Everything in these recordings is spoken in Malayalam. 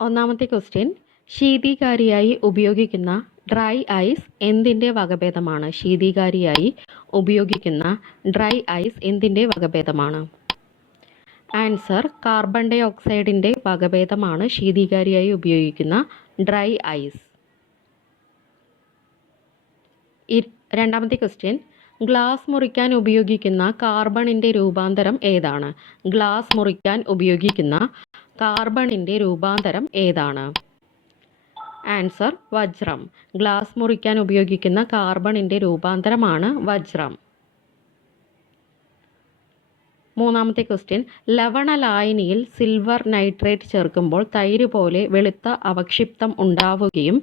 ഒന്നാമത്തെ ക്വസ്റ്റ്യൻ, ശീതീകാരിയായി ഉപയോഗിക്കുന്ന ഡ്രൈ ഐസ് എന്തിൻ്റെ വകഭേദമാണ്? ശീതീകാരിയായി ഉപയോഗിക്കുന്ന ഡ്രൈ ഐസ് എന്തിൻ്റെ വകഭേദമാണ്? ആൻസർ, കാർബൺ ഡൈ ഓക്സൈഡിൻ്റെ വകഭേദമാണ് ശീതീകാരിയായി ഉപയോഗിക്കുന്ന ഡ്രൈ ഐസ്. രണ്ടാമത്തെ ക്വസ്റ്റ്യൻ, ഗ്ലാസ് മുറിക്കാൻ ഉപയോഗിക്കുന്ന കാർബണിൻ്റെ രൂപാന്തരം ഏതാണ്? ഗ്ലാസ് മുറിക്കാൻ ഉപയോഗിക്കുന്ന കാർബണിൻ്റെ രൂപാന്തരം ഏതാണ്? ആൻസർ, വജ്രം. ഗ്ലാസ് മുറിക്കാൻ ഉപയോഗിക്കുന്ന കാർബണിൻ്റെ രൂപാന്തരമാണ് വജ്രം. മൂന്നാമത്തെ ക്വസ്റ്റ്യൻ, ലവണ ലായനിയിൽ സിൽവർ നൈട്രേറ്റ് ചേർക്കുമ്പോൾ തൈര് പോലെ വെളുത്ത അവക്ഷിപ്തം ഉണ്ടാവുകയും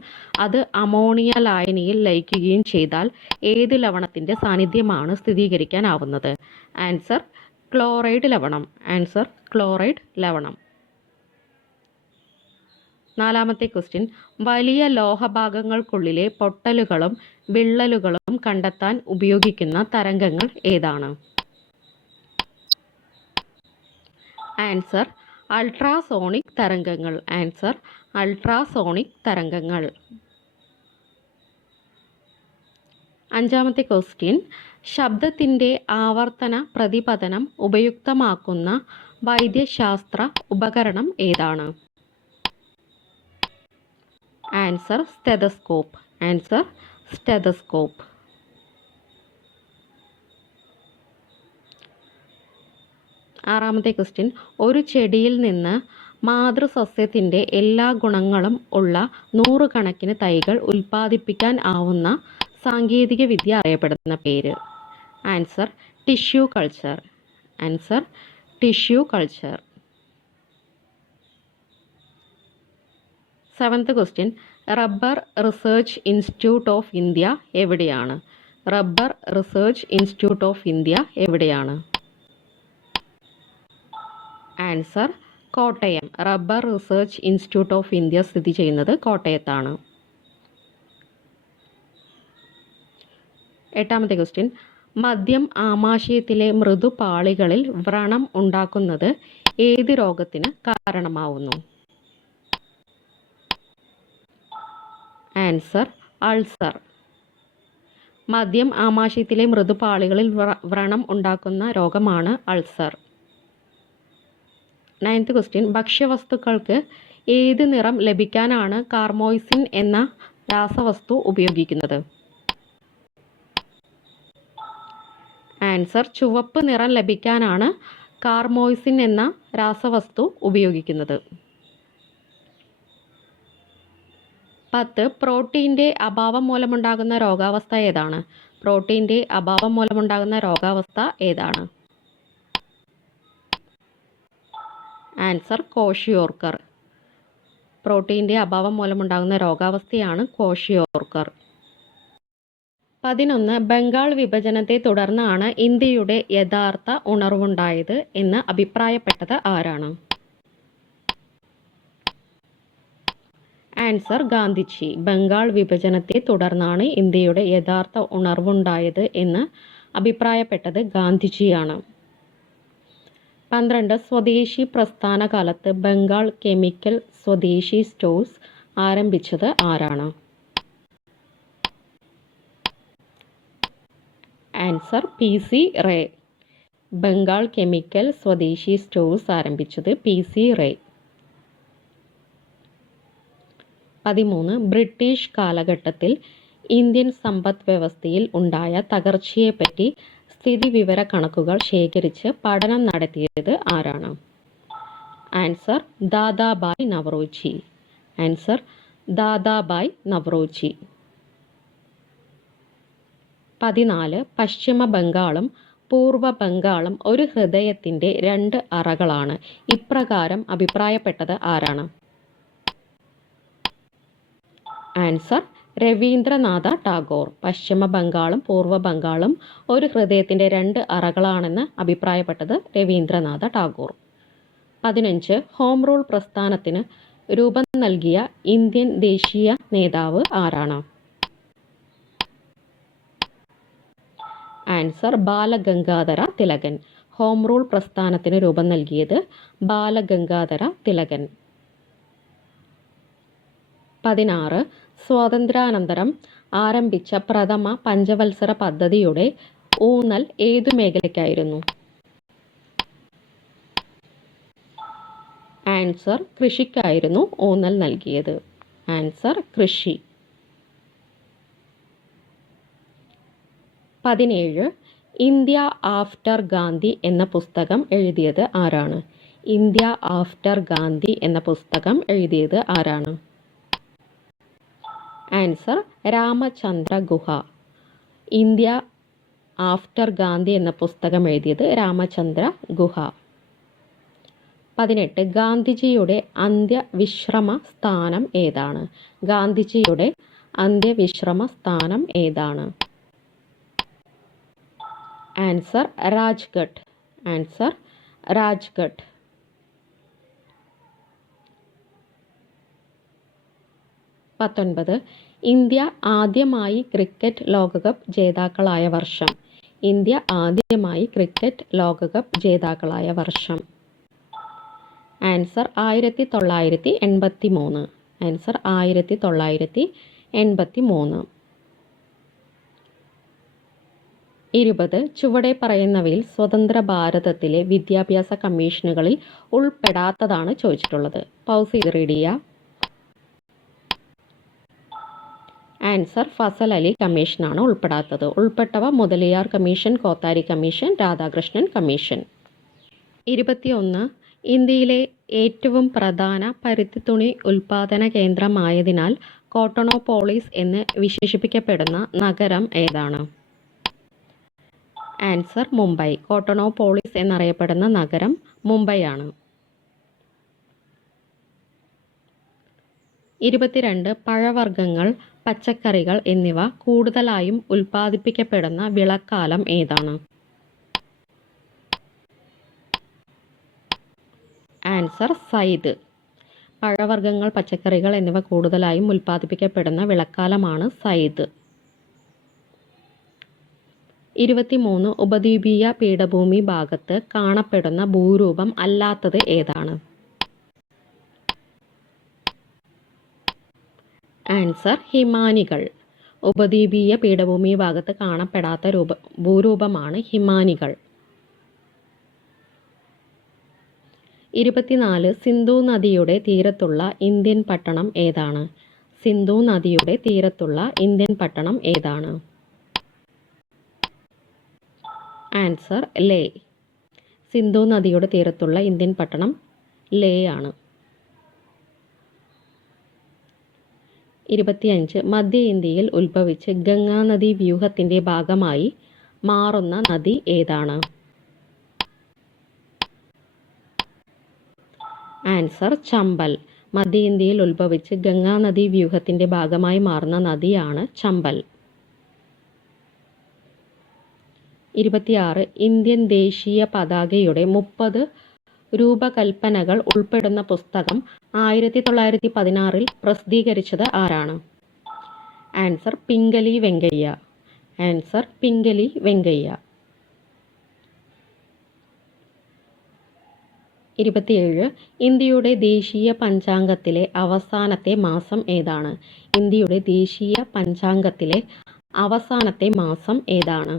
അത് അമോണിയ ലായനിയിൽ ലയിക്കുകയും ചെയ്താൽ ഏത് ലവണത്തിൻ്റെ സാന്നിധ്യമാണ് സ്ഥിരീകരിക്കാനാവുന്നത്? ആൻസർ, ക്ലോറൈഡ് ലവണം. ആൻസർ, ക്ലോറൈഡ് ലവണം. നാലാമത്തെ ക്വസ്റ്റ്യൻ, വലിയ ലോഹഭാഗങ്ങൾക്കുള്ളിലെ പൊട്ടലുകളും വിള്ളലുകളും കണ്ടെത്താൻ ഉപയോഗിക്കുന്ന തരംഗങ്ങൾ ഏതാണ്? ആൻസർ, അൾട്രാസോണിക് തരംഗങ്ങൾ. ആൻസർ, അൾട്രാസോണിക് തരംഗങ്ങൾ. അഞ്ചാമത്തെ ക്വസ്റ്റ്യൻ, ശബ്ദത്തിൻ്റെ ആവർത്തന പ്രതിപതനം ഉപയുക്തമാക്കുന്ന വൈദ്യശാസ്ത്ര ഉപകരണം ഏതാണ്? Answer, stethoscope. Answer, stethoscope. ആറാമത്തെ ക്വസ്റ്റ്യൻ, ഒരു ചെടിയിൽ നിന്ന് മാതൃസസ്യത്തിൻ്റെ എല്ലാ ഗുണങ്ങളും ഉള്ള 100 കണക്കിന് തൈകൾ ഉൽപ്പാദിപ്പിക്കാൻ ആവുന്ന സാങ്കേതിക വിദ്യ അറിയപ്പെടുന്ന പേര്? Answer, tissue culture. Answer, tissue culture. Seventh question, rubber research institute of India എവിടെയാണ്? Rubber research institute of India എവിടെയാണ്? Answer, Kottayam. Rubber research institute of India സ്ഥിതി ചെയ്യുന്നത് കോട്ടയത്താണ്. എട്ടാമത്തെ ക്വസ്റ്റ്യൻ, മദ്യം ആമാശയത്തിലെ മൃദുപാളികളിൽ വ്രണം ഉണ്ടാക്കുന്നത് ഏത് രോഗത്തിന് കാരണമാവുന്നു? Answer, ulcer. മദ്യം ആമാശയത്തിലെ മൃദുപാളികളിൽ വ്രണം ഉണ്ടാക്കുന്ന രോഗമാണ് അൾസർ. നയൻത്ത് ക്വസ്റ്റ്യൻ, ഭക്ഷ്യവസ്തുക്കൾക്ക് ഏത് നിറം ലഭിക്കാനാണ് കാർമോയ്സിൻ എന്ന രാസവസ്തു ഉപയോഗിക്കുന്നത്? ആൻസർ, ചുവപ്പ് നിറം ലഭിക്കാനാണ് കാർമോയ്സിൻ എന്ന രാസവസ്തു ഉപയോഗിക്കുന്നത്. 10, പ്രോട്ടീൻ്റെ അഭാവം മൂലമുണ്ടാകുന്ന രോഗാവസ്ഥ ഏതാണ്? പ്രോട്ടീൻ്റെ അഭാവം മൂലമുണ്ടാകുന്ന രോഗാവസ്ഥ ഏതാണ്? Answer, kwashiorkor. പ്രോട്ടീൻ്റെ അഭാവം മൂലമുണ്ടാകുന്ന രോഗാവസ്ഥയാണ് കോഷിയോർക്കർ. 11, ബംഗാൾ വിഭജനത്തെ തുടർന്നാണ് ഇന്ത്യയുടെ യഥാർത്ഥ ഉണർവുണ്ടായത് എന്ന് അഭിപ്രായപ്പെട്ടത് ആരാണ്? ആൻസർ, ഗാന്ധിജി. ബംഗാൾ വിഭജനത്തെ തുടർന്നാണ് ഇന്ത്യയുടെ യഥാർത്ഥ ഉണർവുണ്ടായത് എന്ന് അഭിപ്രായപ്പെട്ടത് ഗാന്ധിജിയാണ്. 12, സ്വദേശി പ്രസ്ഥാന കാലത്ത് ബംഗാൾ കെമിക്കൽ സ്വദേശി സ്റ്റോഴ്സ് ആരംഭിച്ചത് ആരാണ്? Answer, PC Ray. Bengal chemical Swadeshi stores ആരംഭിച്ചത് PC റേ. 13, ബ്രിട്ടീഷ് കാലഘട്ടത്തിൽ ഇന്ത്യൻ സമ്പദ് വ്യവസ്ഥയിൽ ഉണ്ടായ തകർച്ചയെപ്പറ്റി സ്ഥിതിവിവര കണക്കുകൾ ശേഖരിച്ച് പഠനം നടത്തിയത് ആരാണ്? ആൻസർ, ദാദാബായ് നവറോജി. ആൻസർ, ദാദാബായ് നവറോജി. 14, പശ്ചിമ ബംഗാളും പൂർവ്വ ബംഗാളും ഒരു ഹൃദയത്തിൻ്റെ 2 അറകളാണ്. ഇപ്രകാരം അഭിപ്രായപ്പെട്ടത് ആരാണ്? ആൻസർ, രവീന്ദ്രനാഥ ടാഗോർ. പശ്ചിമ ബംഗാളും പൂർവ്വ ബംഗാളും ഒരു ഹൃദയത്തിൻ്റെ 2 അറകളാണെന്ന് അഭിപ്രായപ്പെട്ടത് രവീന്ദ്രനാഥ ടാഗോർ. 15, ഹോം റൂൾ പ്രസ്ഥാനത്തിന് രൂപം നൽകിയ ഇന്ത്യൻ ദേശീയ നേതാവ് ആരാണ്? Answer, Balagangadhara Thilakan. Home rule പ്രസ്ഥാനത്തിന് രൂപം നൽകിയത് ബാലഗംഗാധര തിലകൻ. 16. സ്വാതന്ത്ര്യാനന്തരം ആരംഭിച്ച പ്രഥമ പഞ്ചവത്സര പദ്ധതിയുടെ ഊന്നൽ ഏതു മേഖലയ്ക്കായിരുന്നു? ആൻസർ കൃഷിക്കായിരുന്നു ഊന്നൽ നൽകിയത്. ആൻസർ കൃഷി. 17. ഇന്ത്യ ആഫ്റ്റർ ഗാന്ധി എന്ന പുസ്തകം എഴുതിയത് ആരാണ്? ഇന്ത്യ ആഫ്റ്റർ ഗാന്ധി എന്ന പുസ്തകം എഴുതിയത് ആരാണ്? ആൻസർ രാമചന്ദ്ര ഗുഹ. ഇന്ത്യ ആഫ്റ്റർ ഗാന്ധി എന്ന പുസ്തകം എഴുതിയത് രാമചന്ദ്ര ഗുഹ. 18. ഗാന്ധിജിയുടെ അന്ത്യവിശ്രമ സ്ഥാനം ഏതാണ്? ഗാന്ധിജിയുടെ അന്ത്യവിശ്രമ സ്ഥാനം ഏതാണ്? Answer Rajghat. Answer Rajghat. 19. India ആദ്യമായി ക്രിക്കറ്റ് ലോകകപ്പ് ജേതാക്കളായ വർഷം? ഇന്ത്യ ആദ്യമായി ക്രിക്കറ്റ് ലോകകപ്പ് ജേതാക്കളായ വർഷം? ആൻസർ 1983. ആൻസർ 1983. 20. ചുവടെ പറയുന്നവയിൽ സ്വതന്ത്ര ഭാരതത്തിലെ വിദ്യാഭ്യാസ കമ്മീഷനുകളിൽ ഉൾപ്പെടാത്തതാണ് ചോദിച്ചിട്ടുള്ളത്. പൗസ് ചെയ്ത് റീഡ് ചെയ്യുക. ആൻസർ ഫസൽ അലി കമ്മീഷനാണ് ഉൾപ്പെടാത്തത്. ഉൾപ്പെട്ടവ Mudaliar commission, Kothari commission, Radhakrishnan commission. 21. ഇന്ത്യയിലെ ഏറ്റവും പ്രധാന പരുത്തിത്തുണി ഉൽപാദന കേന്ദ്രമായതിനാൽ കോട്ടണോപോളിസ് എന്ന് വിശേഷിപ്പിക്കപ്പെടുന്ന നഗരം ഏതാണ്? ആൻസർ മുംബൈ. കോട്ടണോപോളിസ് എന്നറിയപ്പെടുന്ന നഗരം മുംബൈയാണ്. 22. പഴവർഗ്ഗങ്ങൾ, പച്ചക്കറികൾ എന്നിവ കൂടുതലായും ഉൽപ്പാദിപ്പിക്കപ്പെടുന്ന വിളക്കാലം ഏതാണ്? ആൻസർ സൈദ്. പഴവർഗ്ഗങ്ങൾ, പച്ചക്കറികൾ എന്നിവ കൂടുതലായും ഉൽപ്പാദിപ്പിക്കപ്പെടുന്ന വിളക്കാലമാണ് സൈദ്. 23. ഉപദ്വീപീയ പീഠഭൂമി ഭാഗത്ത് കാണപ്പെടുന്ന ഭൂരൂപം അല്ലാത്തത് ഏതാണ്? ആൻസർ ഹിമാനികൾ. ഉപദ്വീപീയ പീഠഭൂമി ഭാഗത്ത് കാണപ്പെടാത്ത ഭൂരൂപമാണ് ഹിമാനികൾ. 24. സിന്ധു നദിയുടെ തീരത്തുള്ള ഇന്ത്യൻ പട്ടണം ഏതാണ്? സിന്ധു നദിയുടെ തീരത്തുള്ള ഇന്ത്യൻ പട്ടണം ഏതാണ്? ആൻസർ ലേ. സിന്ധു നദിയുടെ തീരത്തുള്ള ഇന്ത്യൻ പട്ടണം ലേ ആണ്. 25. മധ്യ ഇന്ത്യയിൽ ഉത്ഭവിച്ച് ഗംഗാനദി വ്യൂഹത്തിന്റെ ഭാഗമായി മാറുന്ന നദി ഏതാണ്? ആൻസർ ചമ്പൽ. മധ്യ ഇന്ത്യയിൽ ഉത്ഭവിച്ച് ഗംഗാനദി വ്യൂഹത്തിന്റെ ഭാഗമായി മാറുന്ന നദിയാണ് ചമ്പൽ. 26. ഇന്ത്യൻ ദേശീയ പതാകയുടെ 30 രൂപകൽപ്പനകൾ ഉൾപ്പെടുന്ന പുസ്തകം 1916 പ്രസിദ്ധീകരിച്ചത് ആരാണ്? ആൻസർ പിംഗലി വെങ്കയ്യ. ആൻസർ പിംഗലി വെങ്കയ്യ. 27. ഇന്ത്യയുടെ ദേശീയ പഞ്ചാംഗത്തിലെ അവസാനത്തെ മാസം ഏതാണ്? ഇന്ത്യയുടെ ദേശീയ പഞ്ചാംഗത്തിലെ അവസാനത്തെ മാസം ഏതാണ്?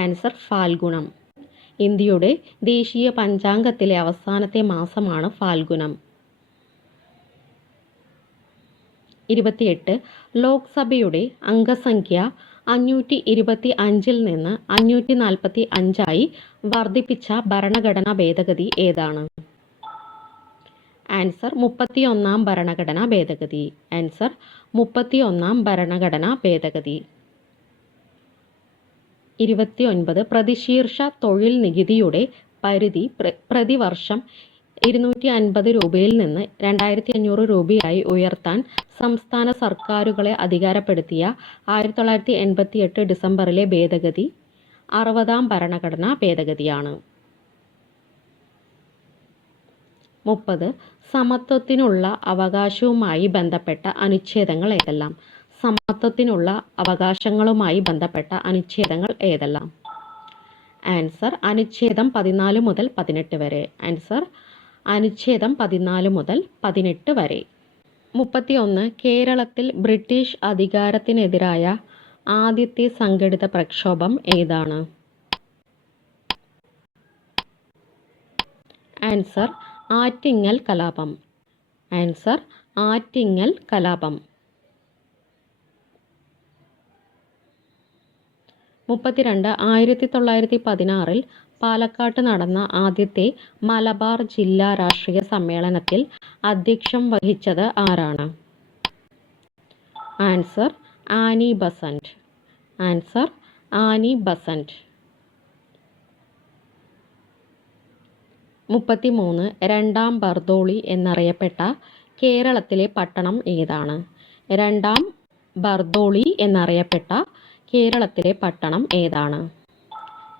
ആൻസർ ഫാൽഗുണം. ഇന്ത്യയുടെ ദേശീയ പഞ്ചാംഗത്തിലെ അവസാനത്തെ മാസമാണ് ഫാൽഗുനം. 28. ലോക്സഭയുടെ അംഗസംഖ്യ 525 നിന്ന് 545 വർദ്ധിപ്പിച്ച ഭരണഘടനാ ഭേദഗതി ഏതാണ്? ആൻസർ 31-ാം ഭരണഘടനാ ഭേദഗതി. ആൻസർ 31-ാം ഭരണഘടനാ ഭേദഗതി. 29. പ്രതിശീർഷ തൊഴിൽ നികുതിയുടെ പരിധി പ്രതിവർഷം 250 രൂപയിൽ നിന്ന് 2500 രൂപയായി ഉയർത്താൻ സംസ്ഥാന സർക്കാരുകളെ അധികാരപ്പെടുത്തിയ 1988 ഡിസംബറിലെ ഭേദഗതി 60-ാം ഭരണഘടനാ ഭേദഗതിയാണ്. 30. സമത്വത്തിനുള്ള അവകാശവുമായി ബന്ധപ്പെട്ട അനുച്ഛേദങ്ങൾ ഏതെല്ലാം? സമത്വത്തിനുള്ള അവകാശങ്ങളുമായി ബന്ധപ്പെട്ട അനുച്ഛേദങ്ങൾ ഏതെല്ലാം? ആൻസർ അനുച്ഛേദം 14 മുതൽ 18 വരെ. ആൻസർ അനുച്ഛേദം 14 മുതൽ 18 വരെ. 31 കേരളത്തിൽ ബ്രിട്ടീഷ് അധികാരത്തിനെതിരായ ആദ്യത്തെ സംഘടിത പ്രക്ഷോഭം ഏതാണ്? ആൻസർ ആറ്റിങ്ങൽ കലാപം. ആൻസർ ആറ്റിങ്ങൽ കലാപം. 32 1916 പാലക്കാട്ട് നടന്ന ആദ്യത്തെ മലബാർ ജില്ലാ രാഷ്ട്രീയ സമ്മേളനത്തിൽ അധ്യക്ഷം വഹിച്ചത് ആരാണ്? Answer Annie Besant. Answer Annie Besant. 33 രണ്ടാം ബർദോളി എന്നറിയപ്പെട്ട കേരളത്തിലെ പട്ടണം ഏതാണ്? രണ്ടാം ബർദോളി എന്നറിയപ്പെട്ട കേരളത്തിലെ പട്ടണം ഏതാണ്?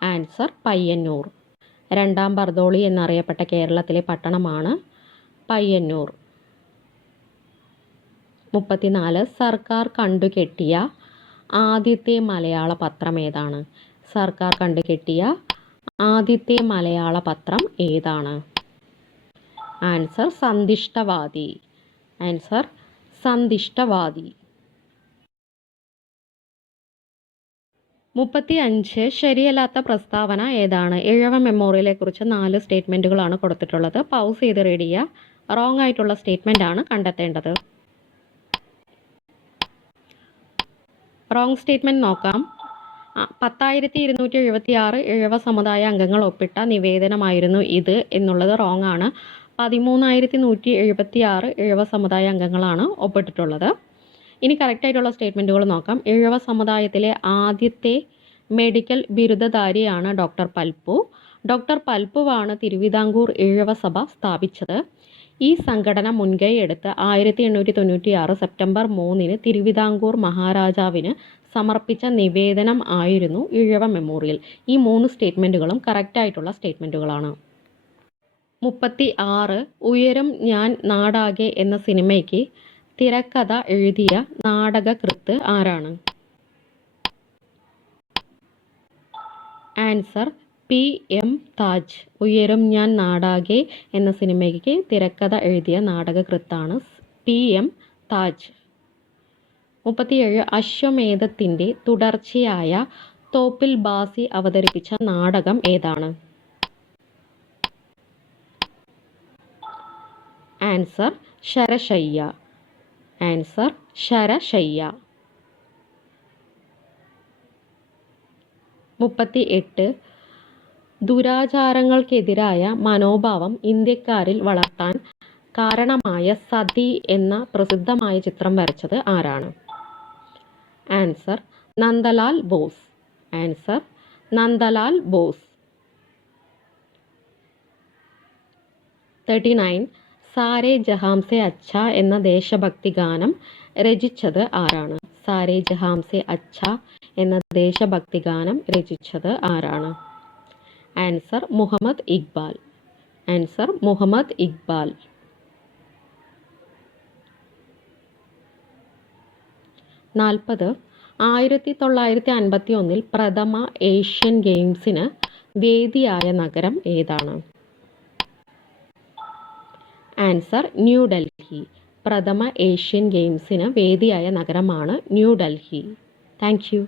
ആൻസർ പയ്യന്നൂർ. രണ്ടാം ബർദോളി എന്നറിയപ്പെട്ട കേരളത്തിലെ പട്ടണമാണ് പയ്യന്നൂർ. 34 സർക്കാർ കണ്ടുകെട്ടിയ ആദ്യത്തെ മലയാള പത്രം ഏതാണ്? സർക്കാർ കണ്ടുകെട്ടിയ ആദ്യത്തെ മലയാള പത്രം ഏതാണ്? ആൻസർ സന്ദിഷ്ടവാദി. ആൻസർ സന്ദിഷ്ടവാദി. 35 ശരിയല്ലാത്ത പ്രസ്താവന ഏതാണ്? ഇഴവ മെമ്മോറിയലെ കുറിച്ച് 4 സ്റ്റേറ്റ്മെൻറ്റുകളാണ് കൊടുത്തിട്ടുള്ളത്. പൗസ് ചെയ്ത് റീഡ് ചെയ്യുക. റോങ് ആയിട്ടുള്ള സ്റ്റേറ്റ്മെൻ്റ് ആണ് കണ്ടെത്തേണ്ടത്. റോങ് സ്റ്റേറ്റ്മെൻറ്റ് നോക്കാം. 10,276 ഇഴവ സമുദായ അംഗങ്ങൾ ഒപ്പിട്ട നിവേദനമായിരുന്നു ഇത് എന്നുള്ളത് റോങ് ആണ്. 13,176 ഇഴവ സമുദായ അംഗങ്ങളാണ് ഒപ്പിട്ടിട്ടുള്ളത്. ഇനി കറക്റ്റായിട്ടുള്ള സ്റ്റേറ്റ്മെൻറ്റുകൾ നോക്കാം. ഇഴവ സമുദായത്തിലെ ആദ്യത്തെ മെഡിക്കൽ ബിരുദധാരിയാണ് ഡോക്ടർ പൽപ്പു. ഡോക്ടർ പൽപ്പുവാണ് തിരുവിതാംകൂർ ഇഴവ സഭ സ്ഥാപിച്ചത്. ഈ സംഘടന മുൻകൈ എടുത്ത് 1896 സെപ്റ്റംബർ 3 തിരുവിതാംകൂർ മഹാരാജാവിന് സമർപ്പിച്ച നിവേദനം ആയിരുന്നു ഇഴവ മെമ്മോറിയൽ. ഈ 3 സ്റ്റേറ്റ്മെൻറ്റുകളും കറക്റ്റായിട്ടുള്ള സ്റ്റേറ്റ്മെൻറ്റുകളാണ്. 36 ഉയരും ഞാൻ നാടാകെ എന്ന സിനിമയ്ക്ക് തിരക്കഥ എഴുതിയ നാടകകൃത്ത് ആരാണ്? Answer PM Taj. ഉയരും ഞാൻ നാടാകെ എന്ന സിനിമയ്ക്ക് തിരക്കഥ എഴുതിയ നാടകകൃത്താണ് PM താജ്. 37 അശ്വമേധത്തിൻ്റെ തുടർച്ചയായ തോപ്പിൽ ബാസി അവതരിപ്പിച്ച നാടകം ഏതാണ്? ആൻസർ ശരശയ്യ. ആൻസർ ശരശയ്യ. 38 ദുരാചാരങ്ങൾക്കെതിരായ മനോഭാവം ഇന്ത്യക്കാരിൽ വളർത്താൻ കാരണമായ സതി എന്ന പ്രസിദ്ധമായ ചിത്രം വരച്ചത് ആരാണ്? ആൻസർ നന്ദലാൽ ബോസ്. ആൻസർ നന്ദലാൽ ബോസ്. 39 സാരേ ജഹാംസെ അച്ഛ എന്ന ദേശഭക്തി ഗാനം രചിച്ചത് ആരാണ്? സാരേ ജഹാംസെ അച്ഛ എന്ന ദേശഭക്തി ഗാനം രചിച്ചത് ആരാണ്? ആൻസർ മുഹമ്മദ് ഇക്ബാൽ. ആൻസർ മുഹമ്മദ് ഇക്ബാൽ. 40 1951 പ്രഥമ ഏഷ്യൻ ഗെയിംസിന് വേദിയായ നഗരം ഏതാണ്? ആൻസർ ന്യൂഡൽഹി. പ്രഥമ ഏഷ്യൻ ഗെയിംസിന് വേദിയായ നഗരമാണ് ന്യൂഡൽഹി. Thank you.